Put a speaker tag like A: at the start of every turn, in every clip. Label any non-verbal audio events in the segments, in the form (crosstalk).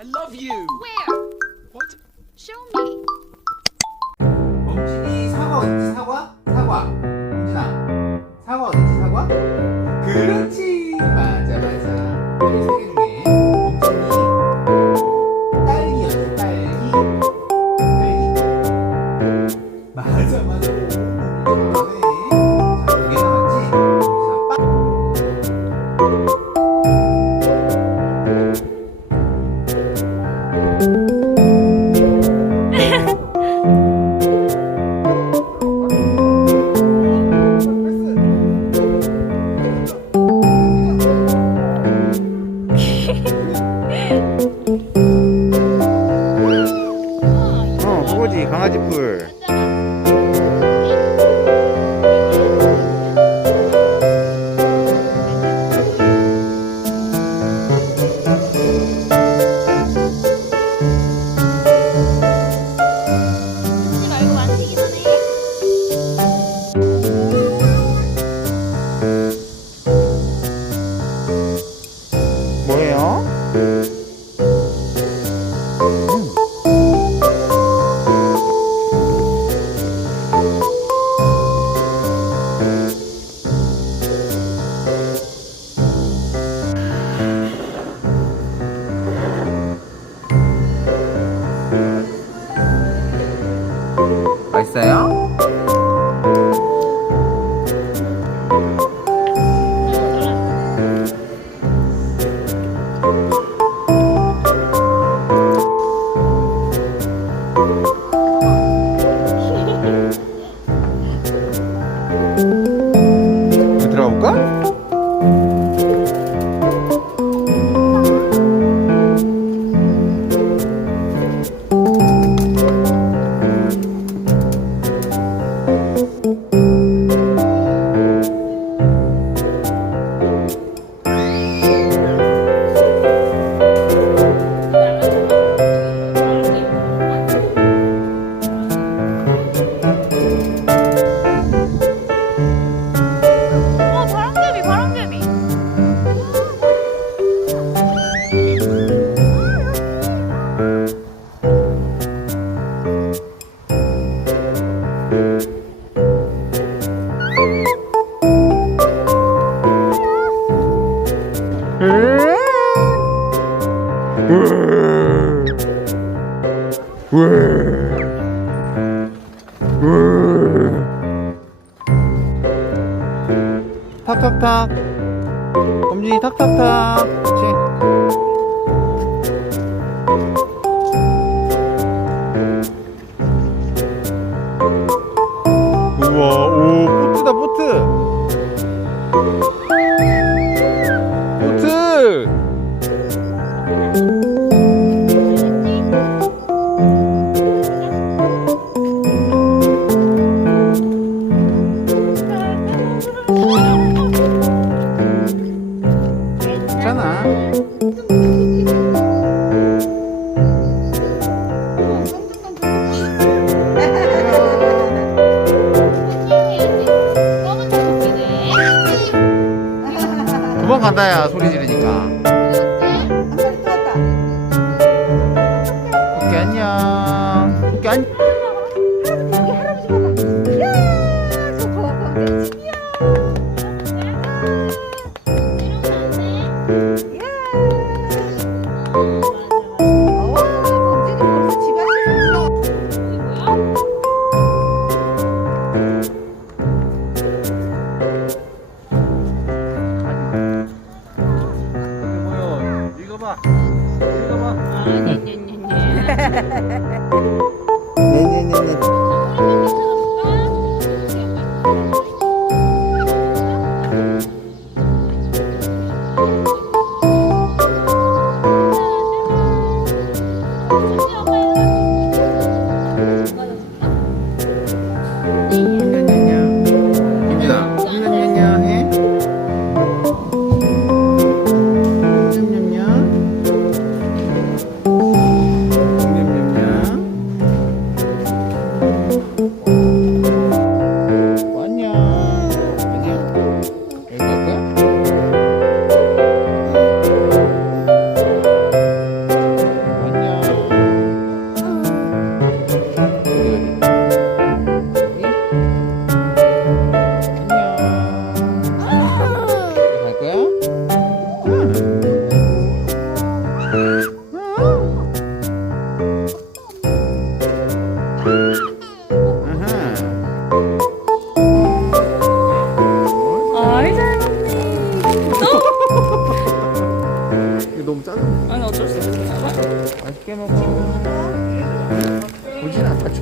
A: I love you.
B: Where?
A: What?
B: Show me.
C: 멈진이 사과 어딨지 사과? 사과 멈진아 사과 어딨지 사과? 그렇지 맞아 맞아 우리 세개 중에 멈진이 딸기였지 딸기 딸기 맞아 맞아
D: 탁탁탁. 엄진이 탁탁탁. 그렇지. 간다야, 소리 지르니까.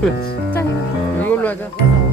D: 줘야지. 이걸로 하자.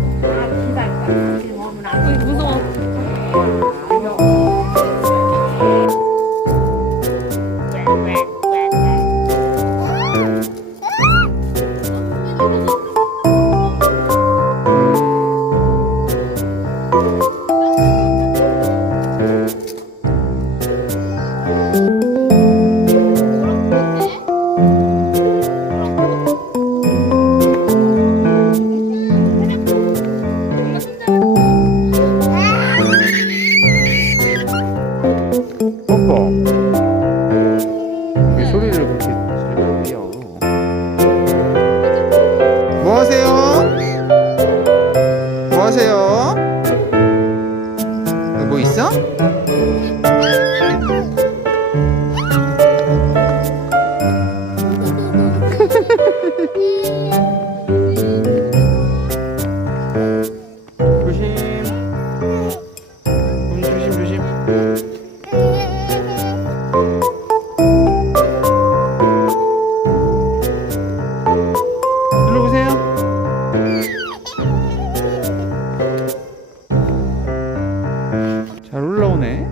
D: 나오네.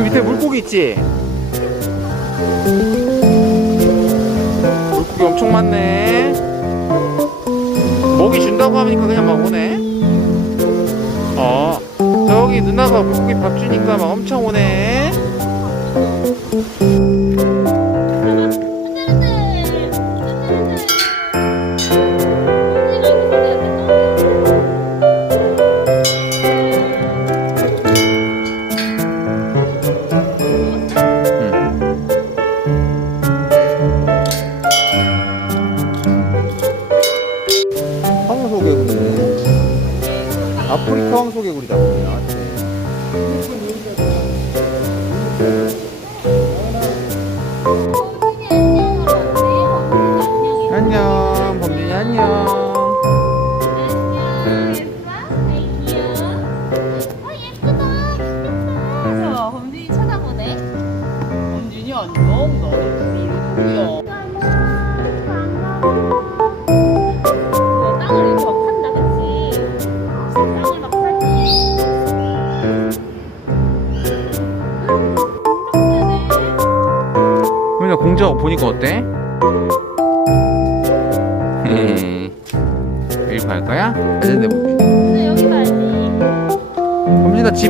D: (laughs) 밑에 물고기 있지? 물고기 엄청 많네. 먹이 준다고 하니까 그냥 막 오네. 어 저기 누나가 고기 밥 주니까 막 엄청 오네.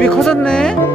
D: 집이 커졌네.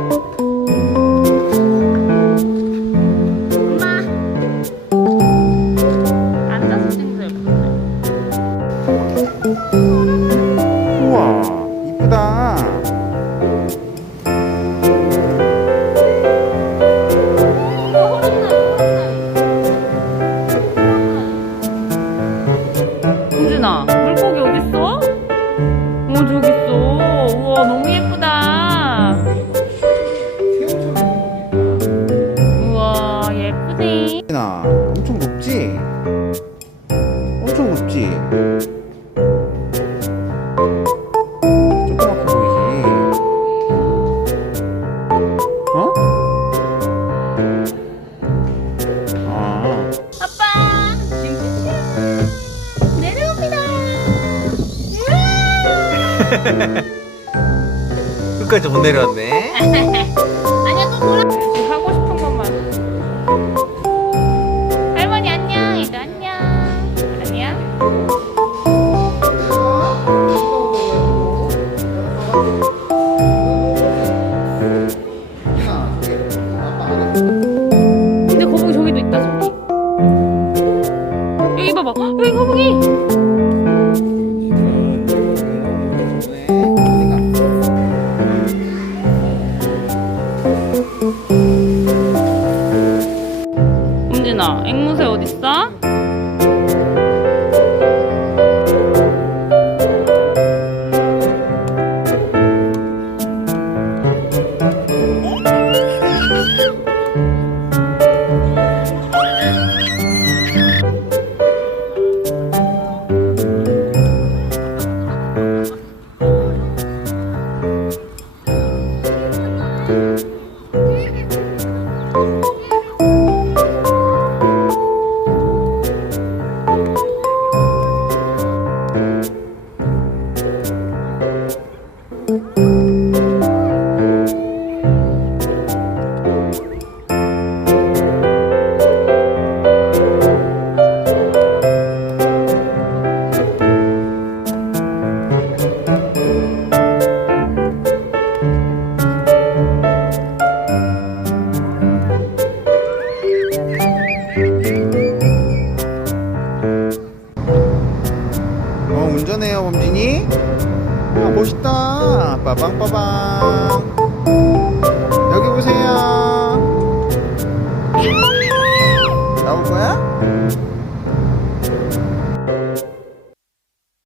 C: 못 내려왔네. En Musa 멋있다 빠